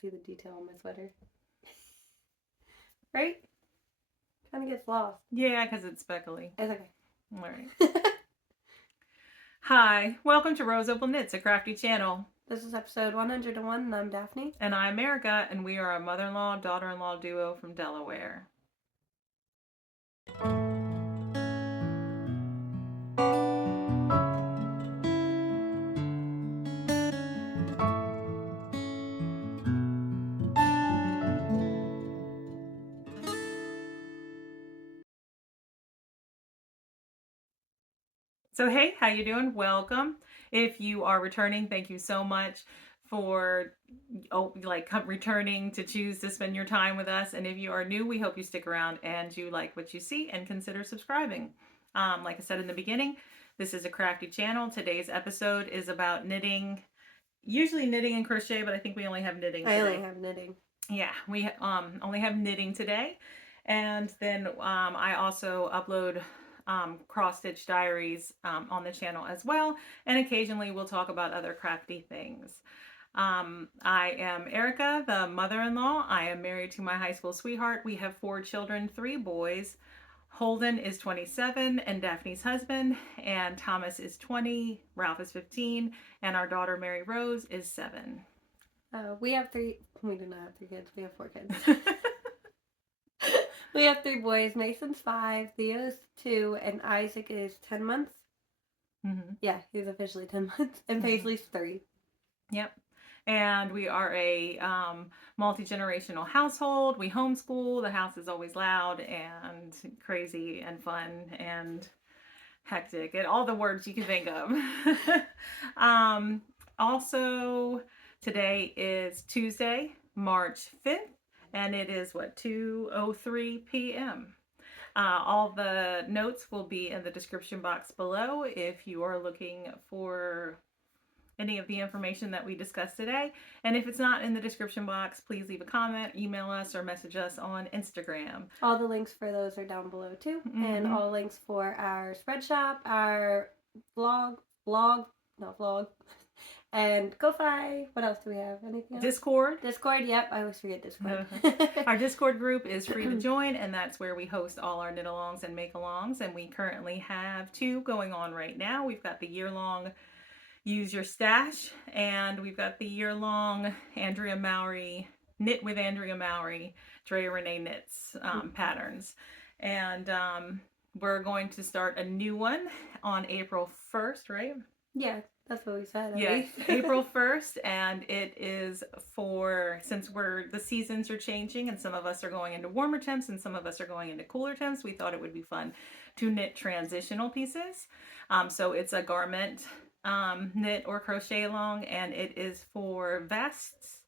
see the detail on my sweater. Right? Kind of gets lost. Yeah, because it's speckly. It's okay. All right. Hi, welcome to RoseOpalKnits, a crafty channel. This is episode 101, and I'm Daphne. And I'm Erica, and we are a mother-in-law, daughter-in-law duo from Delaware. So hey, how you doing? Welcome. If you are returning, thank you so much for returning to choose to spend your time with us. And if you are new, we hope you stick around and you like what you see and consider subscribing. Like I said in the beginning, this is a crafty channel. Today's episode is about knitting, usually knitting and crochet, but I think we only have knitting today. I only have knitting. Yeah, we only have knitting today. And then I also upload cross-stitch diaries on the channel as well, and occasionally we'll talk about other crafty things. I am Erica, the mother-in-law. I am married to my high school sweetheart. We have 4 children, 3 boys. Holden is 27 and Daphne's husband, and Thomas is 20, Ralph is 15, and our daughter Mary Rose is 7. We have 3. We do not have 3 kids. We have 4 kids. We have 3 boys. Mason's 5, Theo's 2, and Isaac is 10 months. Mm-hmm. Yeah, he's officially 10 months. And Paisley's 3. Yep. And we are a multi-generational household. We homeschool. The house is always loud and crazy and fun and hectic and all the words you can think of. Also, today is Tuesday, March 5th. And it is, 2:03 p.m. All the notes will be in the description box below if you are looking for any of the information that we discussed today. And if it's not in the description box, please leave a comment, email us, or message us on Instagram. All the links for those are down below too. Mm-hmm. And all links for our spread shop, our vlog, and Ko-Fi. What else do we have? Anything else? Discord, yep. I always forget Discord. Our Discord group is free to join, and that's where we host all our knit-alongs and make-alongs, and we currently have 2 going on right now. We've got the year-long Use Your Stash, and we've got the year-long Andrea Mowry, Knit with Andrea Mowry, Drea Renee Knits patterns. And we're going to start a new one on April 1st, right? Yeah. That's what we said. Yeah, April 1st, and it is for, since the seasons are changing and some of us are going into warmer temps and some of us are going into cooler temps, we thought it would be fun to knit transitional pieces. So it's a garment knit or crochet along, and it is for vests,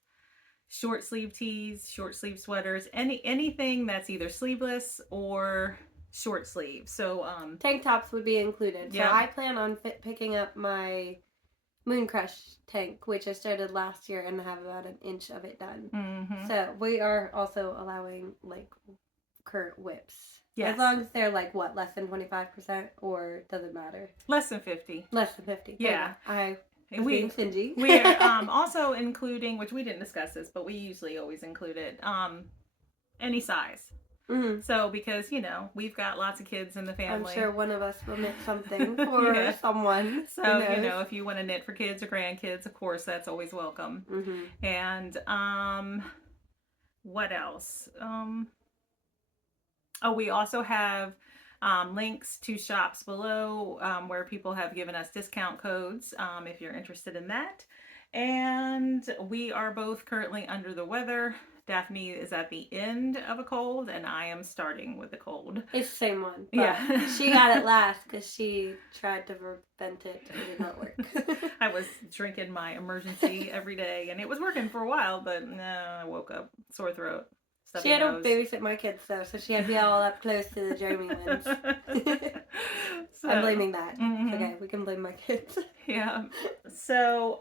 short sleeve tees, short sleeve sweaters, anything that's either sleeveless or short sleeve. So tank tops would be included. Yeah. So I plan on picking up my Moon Crush tank, which I started last year and have about an inch of it done. Mm-hmm. So we are also allowing current whips. Yes. As long as they're less than 25%, or does it matter? Less than 50. Less than 50. Yeah. I was being stingy. We are also including, which we didn't discuss this, but we usually always include it, any size. Mm-hmm. So, because, we've got lots of kids in the family. I'm sure one of us will knit something for someone. So, if you want to knit for kids or grandkids, of course, that's always welcome. Mm-hmm. And, what else? We also have links to shops below where people have given us discount codes if you're interested in that. And we are both currently under the weather. Daphne is at the end of a cold, and I am starting with a cold. It's the same one. Yeah. She got it last because she tried to prevent it. It did not work. I was drinking my emergency every day, and it was working for a while, but I woke up sore throat. She had to babysit my kids, though, so she had to be all up close to the Jeremy ones. I'm blaming that. Mm-hmm. Okay, we can blame my kids. Yeah. So,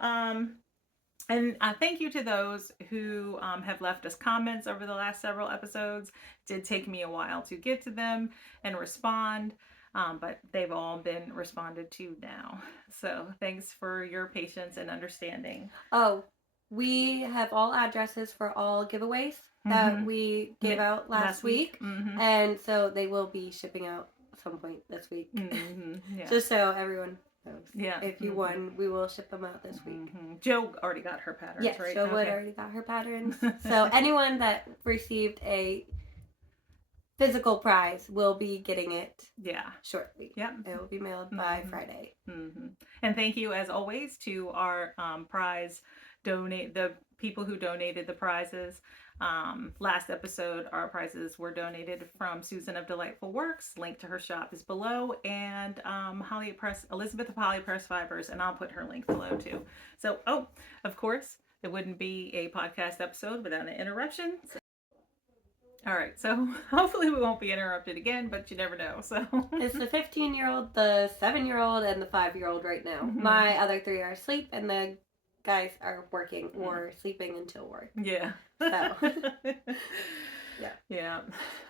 and thank you to those who have left us comments over the last several episodes. It did take me a while to get to them and respond, but they've all been responded to now. So thanks for your patience and understanding. Oh, we have all addresses for all giveaways that we gave out last week. And so they will be shipping out at some point this week. Yeah. Just so everyone knows. Yeah. If you won, we will ship them out this week. Joe already got her patterns, yes, right? Joe Wood already got her patterns. So anyone that received a physical prize will be getting it shortly. Yep. It will be mailed by Friday. And thank you, as always, to our the people who donated the prizes. Last episode, our prizes were donated from Susan of Delightful Works. Link to her shop is below, and Elizabeth of Holly Press Fibers, and I'll put her link below too. So, of course, it wouldn't be a podcast episode without an interruption. All right, so hopefully we won't be interrupted again, but you never know. So it's the 15-year-old, the 7-year-old, and the 5-year-old right now. My other 3 are asleep, and the guys are working or sleeping until work. Yeah. So yeah.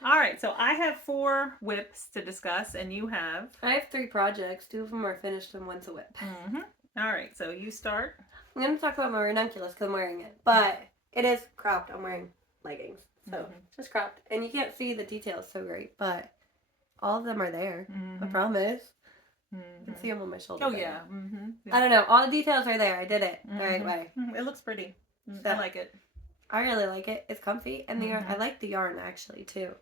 All right, so I have 4 whips to discuss, and you have? I have 3 projects. 2 of them are finished, and one's a whip. All right, so you start. I'm going to talk about my ranunculus because I'm wearing it, but it is cropped. I'm wearing leggings. So, just cropped. And you can't see the details so great, but all of them are there. I promise. You can see them on my shoulder. Oh, yeah. I don't know. All the details are there. I did it the right way. It looks pretty. So, I like it. I really like it. It's comfy. And the yarn, I like the yarn, actually, too.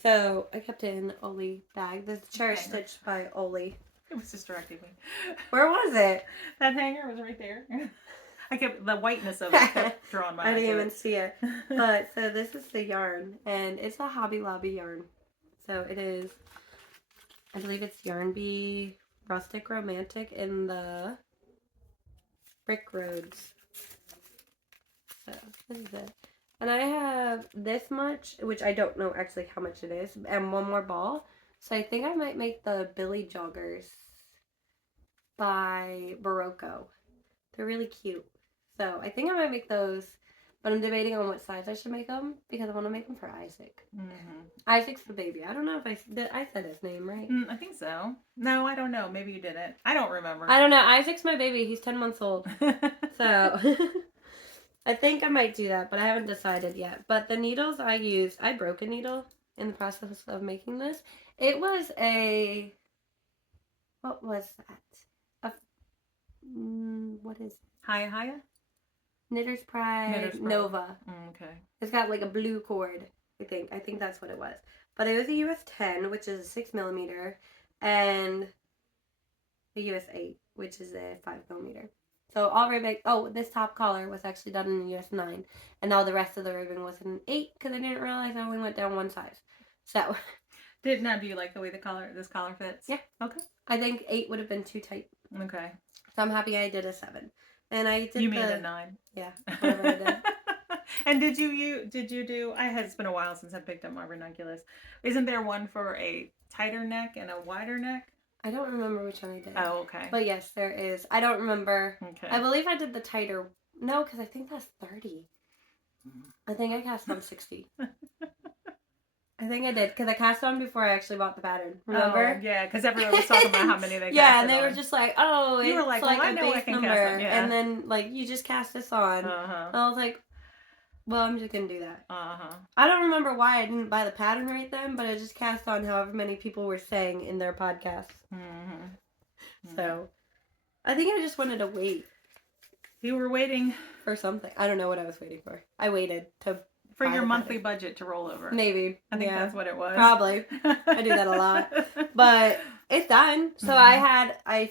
So, I kept it in an Oli bag. This chair is stitched by Oli. It was distracting me. Where was it? That hanger was right there. I kept the whiteness of it kept drawing my eye. I didn't even see it. But so this is the yarn, and it's a Hobby Lobby yarn. So it is, I believe it's Yarn Bee Rustic Romantic in the Brick Roads. So this is it. And I have this much, which I don't know actually how much it is, and one more ball. So I think I might make the Billy Joggers by Barocco. They're really cute. So I think I might make those, but I'm debating on what size I should make them because I want to make them for Isaac. Isaac's the baby. I don't know if I said his name right. I think so. No, I don't know. Maybe you didn't. I don't remember. I don't know. Isaac's my baby. He's 10 months old. So I think I might do that, but I haven't decided yet. But the needles I used, I broke a needle in the process of making this. It was what was that? What is it? Hiya? Knitter's Pride Nova. Okay. It's got like a blue cord, I think. I think that's what it was. But it was a US 10, which is a 6mm, and a US 8, which is a 5mm. So all ribbing, this top collar was actually done in a US 9, and all the rest of the ribbing was in an 8, because I didn't realize I only went down one size. So. Do you like the way this collar fits? Yeah. Okay. I think 8 would have been too tight. Okay. So I'm happy I did a 7. And I did You made a 9. Yeah, whatever I did. And did you do, it's been a while since I picked up my ranunculus. Isn't there one for a tighter neck and a wider neck? I don't remember which one I did. Oh, okay. But yes, there is. I don't remember. Okay. I believe I did the tighter. No, because I think that's 30. I think I cast on 60. I think I did, because I cast on before I actually bought the pattern. Remember? Oh, yeah, because everyone was talking about how many they cast yeah, and they on. were just like, oh, you it's were like, like well, a I know base I can number. cast on, yeah. And then, like, you just cast this on. And I was like, well, I'm just going to do that. I don't remember why I didn't buy the pattern right then, but I just cast on however many people were saying in their podcasts. So, I think I just wanted to wait. You were waiting for something. I don't know what I was waiting for. I waited for your monthly budget to roll over. Maybe. I think that's what it was. Probably. I do that a lot. But it's done. So I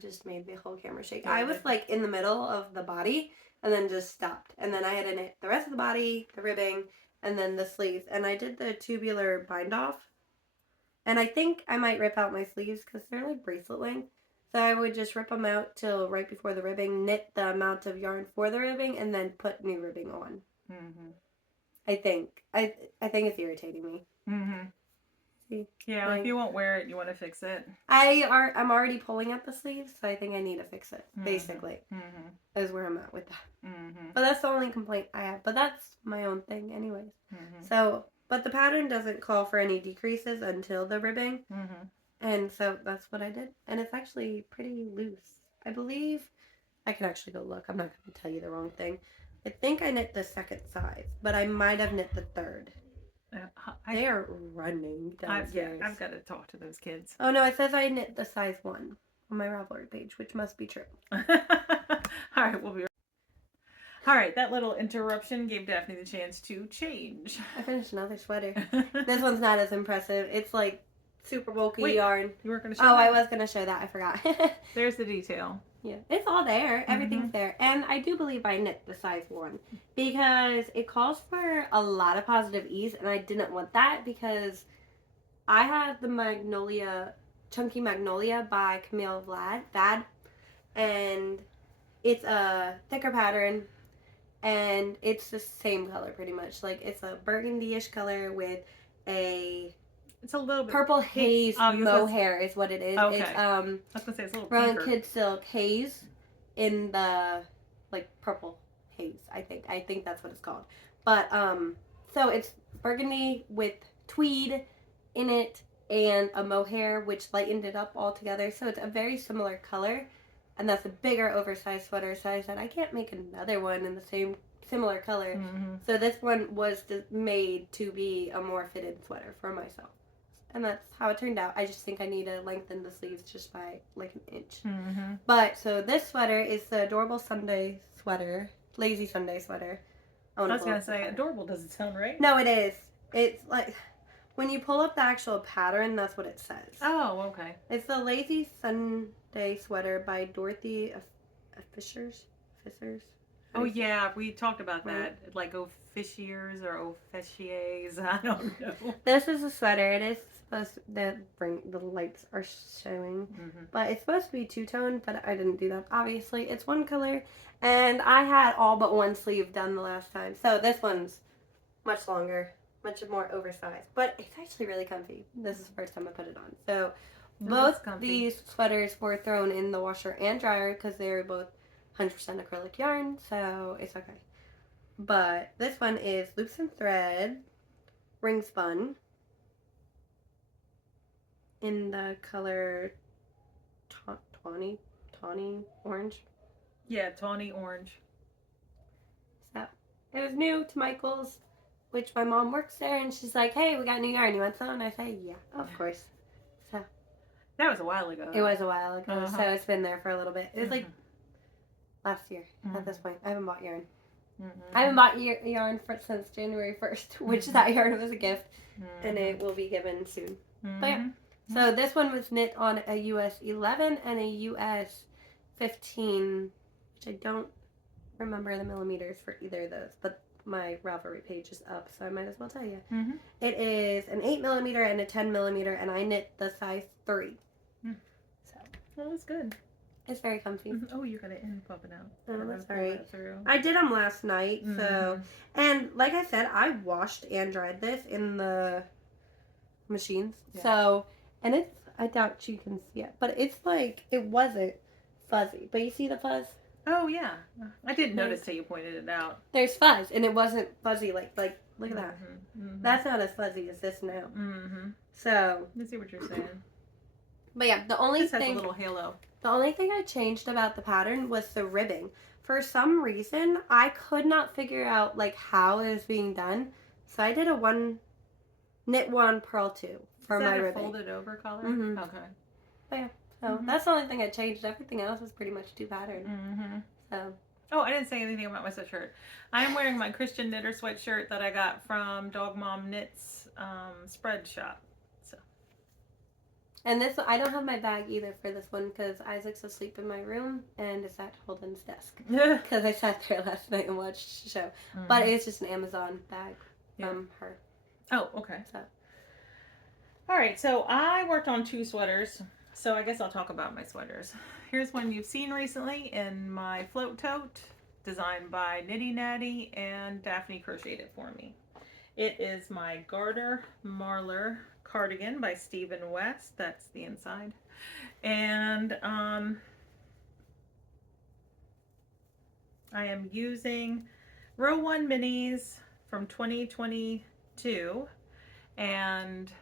just made the whole camera shake. I was like in the middle of the body and then just stopped. And then I had to knit the rest of the body, the ribbing, and then the sleeves. And I did the tubular bind off. And I think I might rip out my sleeves because they're like bracelet length. So I would just rip them out till right before the ribbing, knit the amount of yarn for the ribbing, and then put new ribbing on. I think. I think it's irritating me. See? Yeah, if you won't wear it, you want to fix it. I'm already pulling at the sleeves, so I think I need to fix it, basically. Is where I'm at with that. But that's the only complaint I have. But that's my own thing anyways. So, but the pattern doesn't call for any decreases until the ribbing. And so that's what I did. And it's actually pretty loose. I believe, I can actually go look. I'm not going to tell you the wrong thing. I think I knit the second size, but I might have knit the third. They are running downstairs. I've got to talk to those kids. Oh no, it says I knit the size 1 on my Ravelry page, which must be true. All right, we'll be right. All right, that little interruption gave Daphne the chance to change. I finished another sweater. This one's not as impressive. It's like super bulky yarn. You weren't going to show that? I was going to show that. I forgot. There's the detail. Yeah, it's all there. Everything's there. And I do believe I knit the size 1 because it calls for a lot of positive ease, and I didn't want that because I had the Chunky Magnolia by Camille Vad, and it's a thicker pattern, and it's the same color pretty much. Like, it's a burgundy-ish color with it's a little bit purple haze mohair is what it is. Okay. It's I was gonna say it's a little Ranunculus silk haze in the like purple haze. I think that's what it's called. But so it's burgundy with tweed in it and a mohair which lightened it up all together. So it's a very similar color, and that's a bigger oversized sweater. So I said I can't make another one in the same similar color. So this one was made to be a more fitted sweater for myself. And that's how it turned out. I just think I need to lengthen the sleeves just by like an inch. But so this sweater is the adorable Sunday sweater, lazy Sunday sweater. I was gonna say adorable doesn't sound right. No, it is. It's like when you pull up the actual pattern, that's what it says. Oh, okay. It's the lazy Sunday sweater by Dorothy Fishers. Oh yeah, we talked about that. Like officiers or officiers. I don't know. This is a sweater. It is supposed to, the lights are showing, but it's supposed to be two-tone, but I didn't do that. Obviously, it's one color, and I had all but one sleeve done the last time. So this one's much longer, much more oversized, but it's actually really comfy. This is the first time I put it on. So both these sweaters were thrown in the washer and dryer because they're both 100% acrylic yarn, so it's okay. But this one is loops and thread, ring spun, in the color tawny orange. Yeah, tawny orange. So it was new to Michael's, which my mom works there, and she's like, "Hey, we got new yarn. You want some?" And I say, "Yeah, of course." So that was a while ago. It was a while ago, so it's been there for a little bit. It was like last year at this point. I haven't bought yarn. I haven't bought yarn since January 1st, which that yarn was a gift, and it will be given soon. But yeah, so this one was knit on a US 11 and a US 15, which I don't remember the millimeters for either of those, but my Ravelry page is up, so I might as well tell you. It is an 8mm and a 10mm, and I knit the size 3. So that was good. It's very comfy. Oh, you got it in popping out. Oh, that's all right. I did them last night, so, and like I said, I washed and dried this in the machines. Yeah. So, and it's, I doubt you can see it, but it's like, it wasn't fuzzy. But you see the fuzz? Oh, yeah. I didn't notice till you pointed it out. There's fuzz, and it wasn't fuzzy like look at that. That's not as fuzzy as this now. So. I see what you're saying. But yeah, the only thing. Has a little halo. The only thing I changed about the pattern was the ribbing. For some reason, I could not figure out like how it was being done. So I did a knit 1, purl 2 for my ribbing. Folded over color? Okay. But yeah, so that's the only thing I changed. Everything else was pretty much 2 pattern. So. Oh, I didn't say anything about my sweatshirt. I'm wearing my Christian knitter sweatshirt that I got from Dog Mom Knits spread shop. And this, I don't have my bag either for this one because Isaac's asleep in my room and it's at Holden's desk. Because I sat there last night and watched the show. But it's just an Amazon bag from her. Oh, okay. So. All right, so I worked on 2 sweaters. So I guess I'll talk about my sweaters. Here's one you've seen recently in my float tote, designed by Nitty Natty, and Daphne crocheted it for me. It is my Garter Marler cardigan by Stephen West. That's the inside. And I am using row 1 minis from 2022, and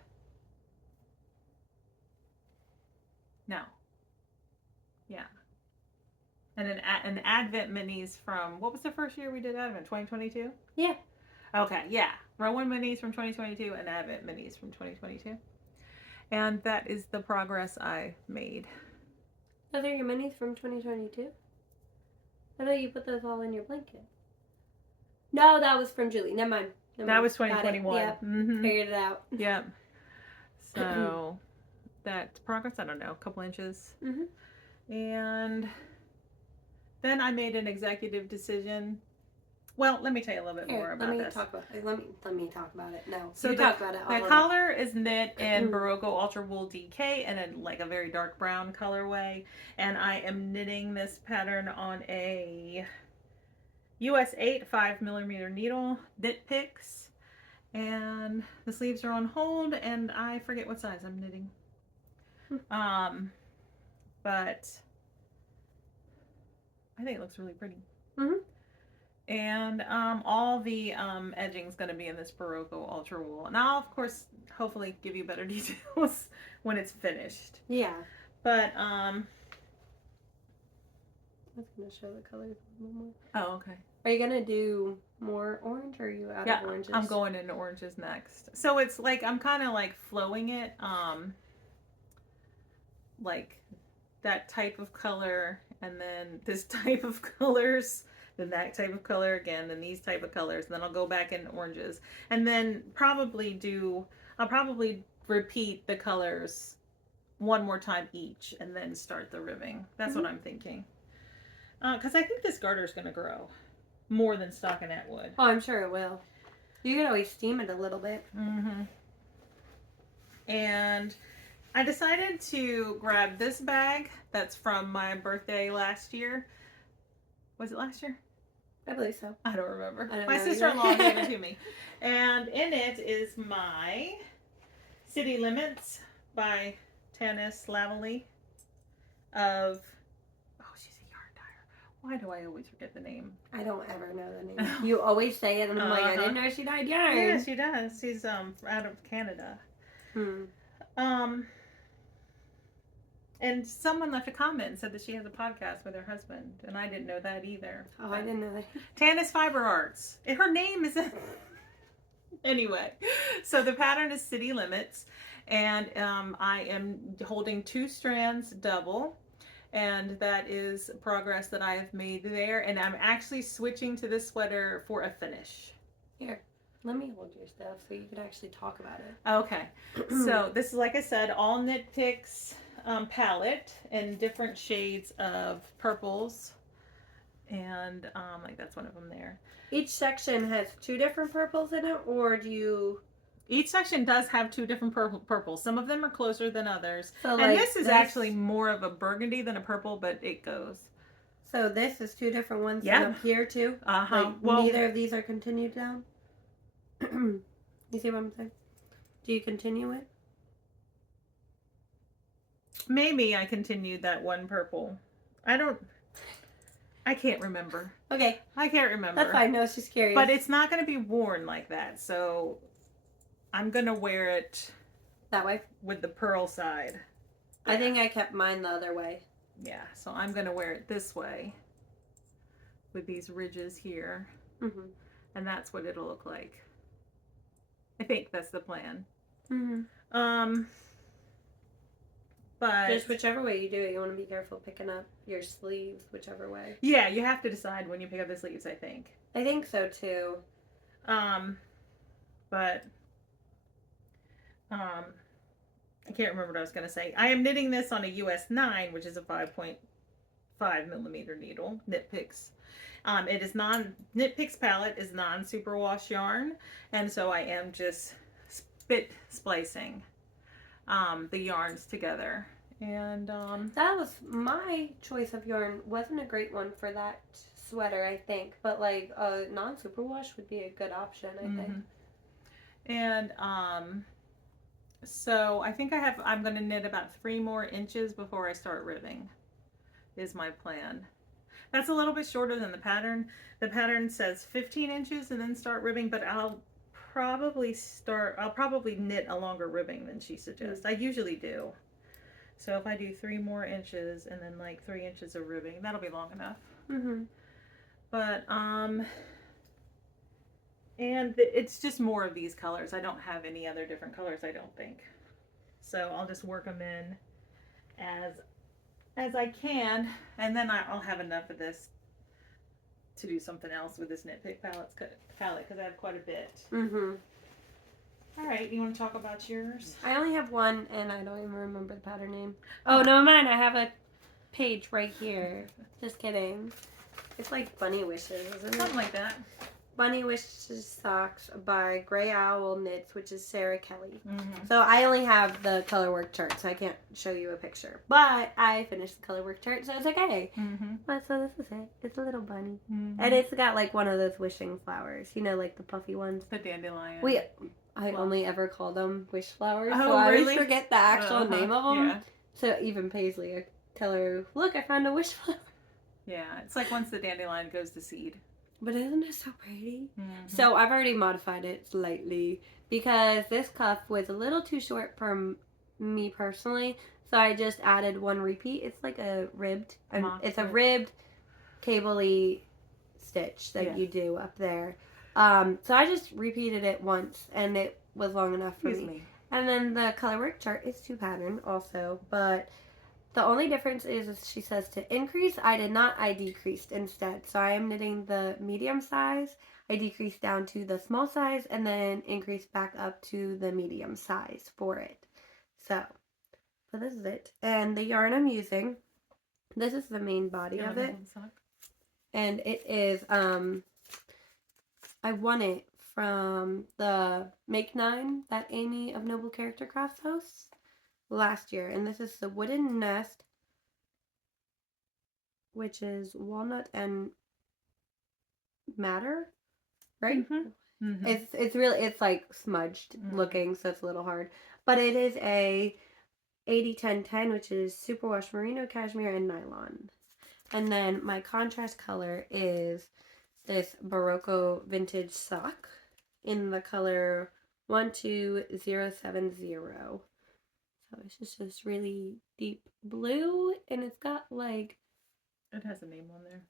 And an Advent minis from, what was the first year we did Advent? 2022? Yeah. Okay, yeah. Row 1 minis from 2022 and Advent minis from 2022. And that is the progress I made. Those are your minis from 2022? I thought you put those all in your blanket. No, that was from Julie. Never mind. That was 2021. Yep. Mm-hmm. Figured it out. Yep. So that's progress, I don't know, a couple inches. Mm-hmm. And then I made an executive decision. Well, let me tell you a little bit more about this. Let me talk about it. No, so you talk about it. The collar is knit in Barocco Ultra Wool DK and in like a very dark brown colorway. And I am knitting this pattern on a US 8 5mm needle, Knit Picks. And the sleeves are on hold and I forget what size I'm knitting. But I think it looks really pretty. Mm-hmm. And all the edging is going to be in this Barocco Ultra Wool. And I'll, of course, hopefully give you better details when it's finished. Yeah. But, I was going to show the colors a little more. Oh, okay. Are you going to do more orange or are you out of oranges? I'm going into oranges next. So it's like, I'm kind of like flowing it, like that type of color and then this type of colors. Then that type of color again, then these type of colors, and then I'll go back in oranges, and then I'll probably repeat the colors one more time each, and then start the ribbing. That's what I'm thinking. Because I think this garter is going to grow more than stockinette would. Oh, I'm sure it will. You can always steam it a little bit. Mm-hmm. And I decided to grab this bag that's from my birthday last year. Was it last year? I believe so. I don't remember. My sister-in-law gave it to me. And in it is my City Limits by Tanis Lavely of, she's a yarn dyer. Why do I always forget the name? I don't ever know the name. You always say it and I'm like, I didn't know she dyed yarn. Yeah, she does. She's out of Canada. And someone left a comment and said that she has a podcast with her husband, and I didn't know that either. Oh, I didn't know that. Tanis Fiber Arts. Her name is... Anyway, so the pattern is City Limits, and I am holding 2 strands double, and that is progress that I have made there, and I'm actually switching to this sweater for a finish. Here. Let me hold your stuff so you can actually talk about it. Okay. So this is, like I said, all Knit Picks palette in different shades of purples. And like that's one of them there. Each section has 2 different purples in it, or do you... Each section does have 2 different purples. Some of them are closer than others. So, and like this is actually more of a burgundy than a purple, but it goes. So this is 2 different ones Yeah. up here too? Uh-huh. Like, neither of these are continued down? You see what I'm saying? Do you continue it? Maybe I continued that one purple. I can't remember. Okay. I can't remember. That's fine. No, it's just curious. But it's not going to be worn like that. So I'm going to wear it that way with the pearl side. I think I kept mine the other way. Yeah. So I'm going to wear it this way with these ridges here. Mm-hmm. And that's what it'll look like. I think that's the plan. Mm-hmm. But just whichever way you do it, you want to be careful picking up your sleeves, whichever way. Yeah, you have to decide when you pick up the sleeves, I think. I think so too. But I can't remember what I was going to say. I am knitting this on a US 9, which is a 5.5mm needle, Knit Picks. It is Knit Picks palette is non-superwash yarn, and so I am just spit splicing the yarns together. And that was my choice of yarn. Wasn't a great one for that sweater, I think, but like a non-superwash would be a good option, I think. And so I think I'm going to knit about 3 more inches before I start ribbing, is my plan. That's a little bit shorter than the pattern. The pattern says 15 inches and then start ribbing, but I'll probably knit a longer ribbing than she suggests. I usually do. So if I do 3 more inches and then like 3 inches of ribbing, that'll be long enough. Mm-hmm. But and it's just more of these colors. I don't have any other different colors, I don't think. So I'll just work them in as I can, and then I'll have enough of this to do something else with this Knit palette because I have quite a bit. Mm-hmm. All right, you want to talk about yours? I only have one, and I don't even remember the pattern name. Oh, no, mine. I have a page right here. Just kidding. It's like Bunny Wishes, isn't it? Something like that. Bunny Wishes Socks by Gray Owl Knits, which is Sarah Kelly. Mm-hmm. So I only have the colorwork chart, so I can't show you a picture. But I finished the colorwork chart, so it's okay. Mm-hmm. But so this is it. It's a little bunny. Mm-hmm. And it's got like one of those wishing flowers. You know, like the puffy ones. The dandelion. I only ever call them wish flowers. Oh, so I really? always forget the actual name of them. Yeah. So even Paisley, I tell her, look, I found a wish flower. Yeah, it's like once the dandelion goes to seed. But isn't it so pretty? Mm-hmm. So I've already modified it slightly because this cuff was a little too short for me personally. So I just added one repeat. It's like a ribbed, it's a ribbed cable-y stitch that you do up there. So I just repeated it once and it was long enough for me. And then the colorwork chart is 2 pattern also, but the only difference is she says to increase. I did not, I decreased instead. So I am knitting the medium size. I decreased down to the small size and then increased back up to the medium size for it. So this is it. And the yarn I'm using, this is the main body of it. And it is, I won it from the Make 9 that Amy of Noble Character Crafts hosts last year. And this is the Wooden Nest, which is walnut and madder, right? Mm-hmm. Mm-hmm. It's like smudged looking, so it's a little hard. But it is a 80-10-10, which is superwash merino, cashmere, and nylon. And then my contrast color is this Barocco vintage sock in the color 12070. So it's just this really deep blue, and it's got like... It has a name on there.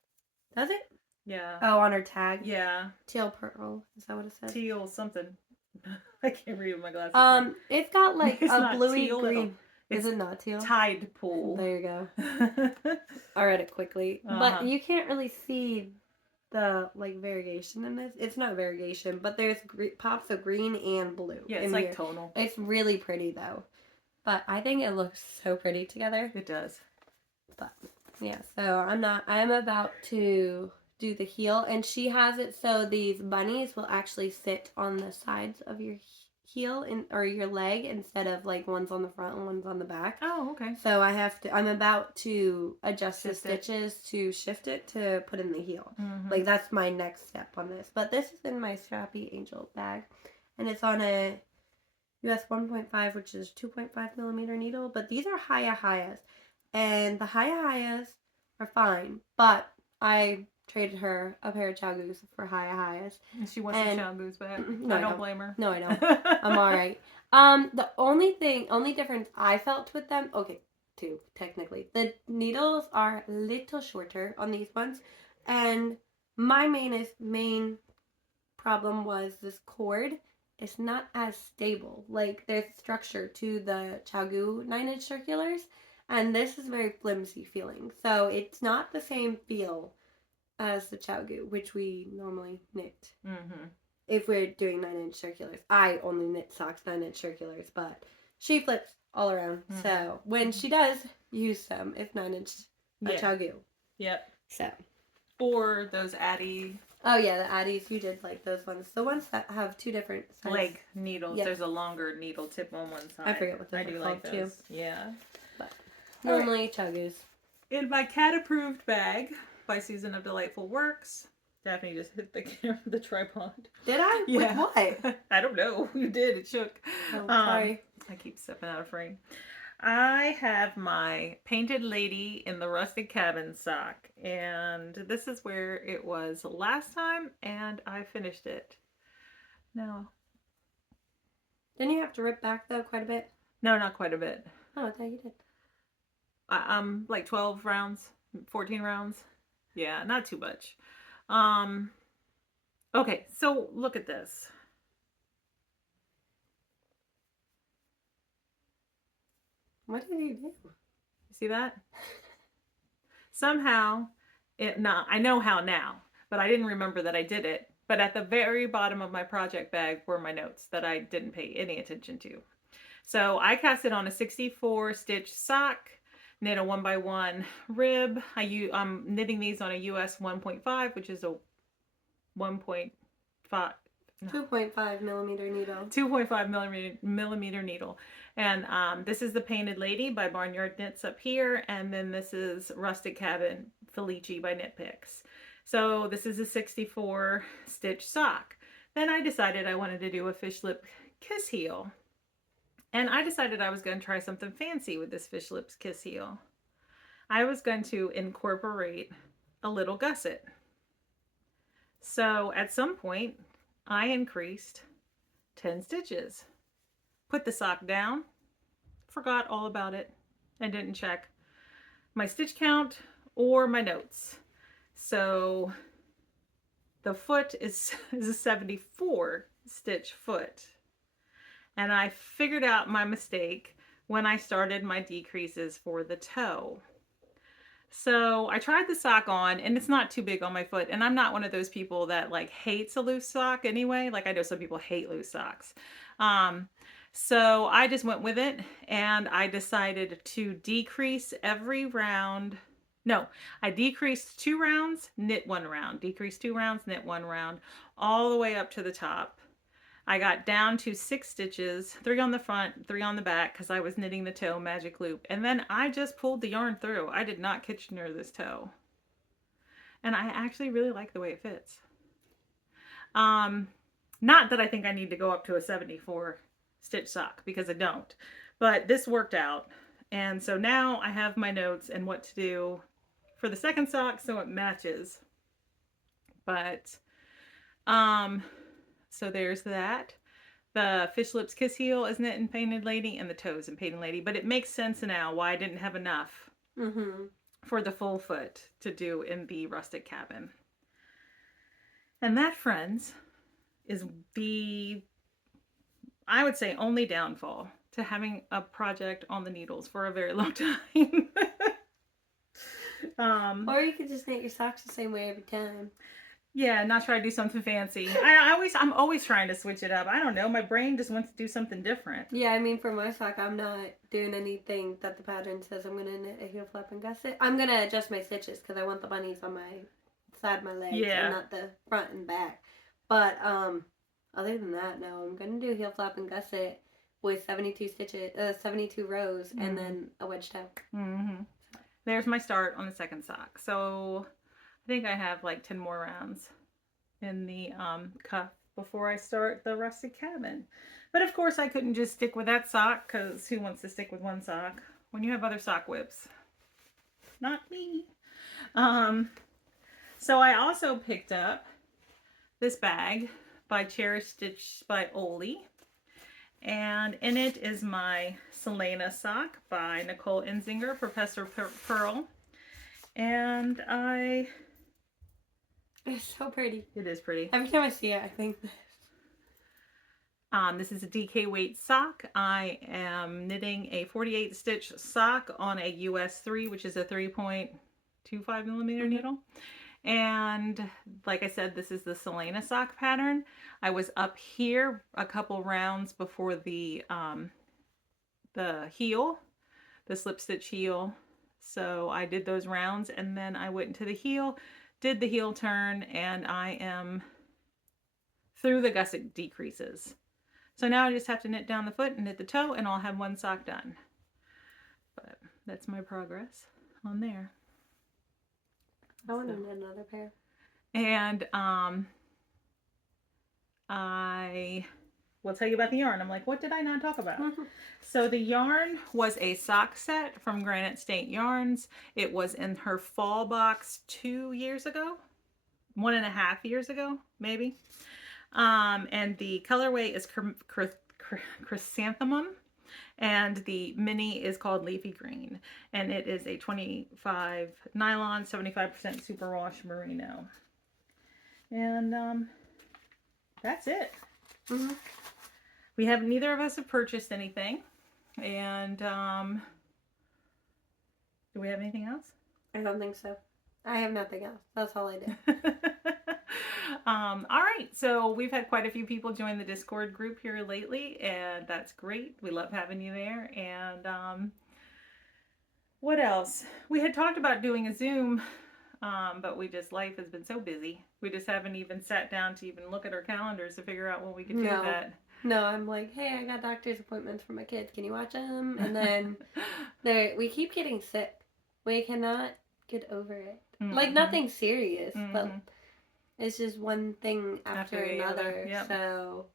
Does it? Yeah. Oh, on her tag? Yeah. Teal pearl. Is that what it says? Teal something. I can't read with my glasses. It's got like It's a bluey teal, green. Is it not teal? Tide pool. There you go. I read it quickly. But you can't really see the like variation in this. It's not variegation, but there's pops of green and blue. Yeah, it's like tonal. It's really pretty though. But I think it looks so pretty together. It does. But yeah, so I'm about to do the heel, and she has it so these bunnies will actually sit on the sides of your heel or your leg instead of like one's on the front and one's on the back. Oh, okay. So I'm about to adjust the stitches to shift it to put in the heel. Mm-hmm. Like that's my next step on this. But this is in my Scrappy Angel bag, and it's on a US 1.5, which is 2.5 millimeter needle. But these are Hayas, and the Hayas are fine, but I traded her a pair of Chow Goose for Hayas. And she wants some Chow Goose back. No, I don't blame her. No, I don't. I'm alright. The only difference I felt with them, okay, 2, technically. The needles are a little shorter on these ones, and my main problem was this cord. It's not as stable. Like, there's structure to the Chow Goo 9-inch circulars, and this is very flimsy feeling. So it's not the same feel as the Chow Goo, which we normally knit. Mm-hmm. If we're doing 9-inch circulars. I only knit socks 9-inch circulars, but she flips all around. Mm-hmm. So when she does use some, it's 9-inch Chow Goo. Yep. So. Or those Addie. Oh yeah, the Addies. You did like those ones. The ones that have 2 different sizes. Leg needles. Yep. There's a longer needle tip on one side. I forget what those are called like those too. Yeah. But normally Chow Goos. In my cat approved bag by Season of Delightful Works. Daphne just hit the tripod. Did I? Yeah. With what? I don't know. You did. It shook. Oh, sorry. I keep stepping out of frame. I have my Painted Lady in the Rusted Cabin sock. And this is where it was last time. And I finished it. Now. Didn't you have to rip back though quite a bit? No, not quite a bit. Oh, I thought you did. like 12 rounds, 14 rounds. Yeah, not too much. Okay, so look at this. What did you do? You see that? Somehow, I know how now, but I didn't remember that I did it. But at the very bottom of my project bag were my notes that I didn't pay any attention to. So I cast it on a 64 stitch sock, knit a 1x1 rib. I'm knitting these on a US 1.5, which is a 1.5. 2.5 millimeter needle. 2.5 millimeter needle. And this is the Painted Lady by Barnyard Knits up here. And then this is Rustic Cabin Felici by Knit Picks. So this is a 64 stitch sock. Then I decided I wanted to do a fish lip kiss heel. And I decided I was going to try something fancy with this fish lips kiss heel. I was going to incorporate a little gusset. So at some point, I increased 10 stitches. Put the sock down, forgot all about it, and didn't check my stitch count or my notes. So the foot is a 74 stitch foot. And I figured out my mistake when I started my decreases for the toe. So I tried the sock on, and it's not too big on my foot. And I'm not one of those people that like hates a loose sock anyway. Like I know some people hate loose socks. So I just went with it, and I decided to decrease every round. No, I decreased 2 rounds, knit 1 round, decreased 2 rounds, knit 1 round, all the way up to the top. I got down to 6 stitches, 3 on the front, 3 on the back, because I was knitting the toe magic loop. And then I just pulled the yarn through. I did not Kitchener this toe. And I actually really like the way it fits. Not that I think I need to go up to a 74 stitch sock, because I don't. But this worked out. And so now I have my notes and what to do for the second sock so it matches. But, so there's that. The fish lips kiss heel is knit in Painted Lady, and the toes in Painted Lady. But it makes sense now why I didn't have enough for the full foot to do in the Rustic Cabin. And that, friends, is the, I would say, only downfall to having a project on the needles for a very long time. Or you could just knit your socks the same way every time. Yeah, not try to do something fancy. I'm always trying to switch it up. I don't know. My brain just wants to do something different. Yeah, I mean, for my sock, I'm not doing anything that the pattern says. I'm going to knit a heel flap and gusset. I'm going to adjust my stitches because I want the bunnies on my side of my legs and not the front and back. But other than that, no, I'm going to do heel flap and gusset with 72 stitches, 72 rows, and then a wedge toe. There's my start on the second sock. So I think I have like 10 more rounds in the cuff before I start the Rustic Cabin. But of course I couldn't just stick with that sock, because who wants to stick with one sock when you have other sock whips? Not me. So I also picked up this bag by Cherish Stitch by Oli. And in it is my Selena sock by Nicole Enzinger, Professor Pearl. And It's so pretty. It is pretty. Every time I see it, I think this. This is a DK weight sock. I am knitting a 48 stitch sock on a US 3, which is a 3.25 millimeter needle. And like I said, this is the Selena sock pattern. I was up here a couple rounds before the heel, the slip stitch heel. So I did those rounds, and then I went into the heel, did the heel turn, and I am through the gusset decreases. So now I just have to knit down the foot and knit the toe, and I'll have one sock done. But that's my progress on there. I want to knit another pair. And I will tell you about the yarn. I'm like, what did I not talk about? So the yarn was a sock set from Granite State Yarns. It was in her fall box 2 years ago, 1.5 years ago, maybe. And the colorway is chrysanthemum. And the mini is called Leafy Green. And it is a 25 nylon, 75% superwash merino. And that's it. Mm-hmm. Neither of us have purchased anything. And do we have anything else? I don't think so. I have nothing else. That's all I did. All right, so we've had quite a few people join the Discord group here lately, and that's great. We love having you there. And what else? We had talked about doing a Zoom, but life has been so busy. We just haven't even sat down to even look at our calendars to figure out when we could do that. No, I'm like, hey, I got doctor's appointments for my kids. Can you watch them? And then we keep getting sick. We cannot get over it. Mm-hmm. Like, nothing serious, but it's just one thing after another. Yep. So,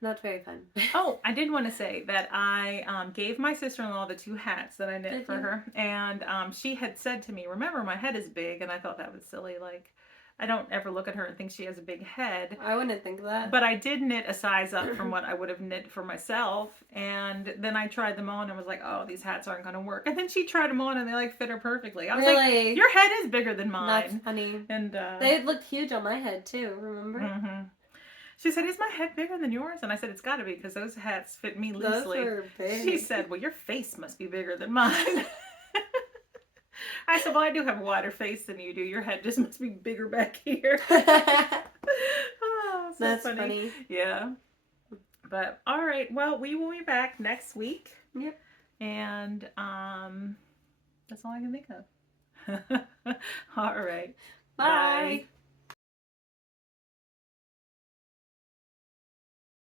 not very fun. Oh, I did want to say that I gave my sister-in-law the 2 hats that I knit for her. And she had said to me, remember, my head is big. And I thought that was silly. Like, I don't ever look at her and think she has a big head. I wouldn't think that. But I did knit a size up from what I would have knit for myself. And then I tried them on and was like, oh, these hats aren't going to work. And then she tried them on and they like fit her perfectly. I was like, your head is bigger than mine. That's funny. And they looked huge on my head too, remember? Mm-hmm. She said, is my head bigger than yours? And I said, it's got to be because those hats fit me loosely. Those are big. She said, well, your face must be bigger than mine. I said, well, I do have a wider face than you do. Your head just must be bigger back here. Oh, so that's funny. Yeah. But, all right. Well, we will be back next week. Yep. And that's all I can think of. All right. Bye. Bye.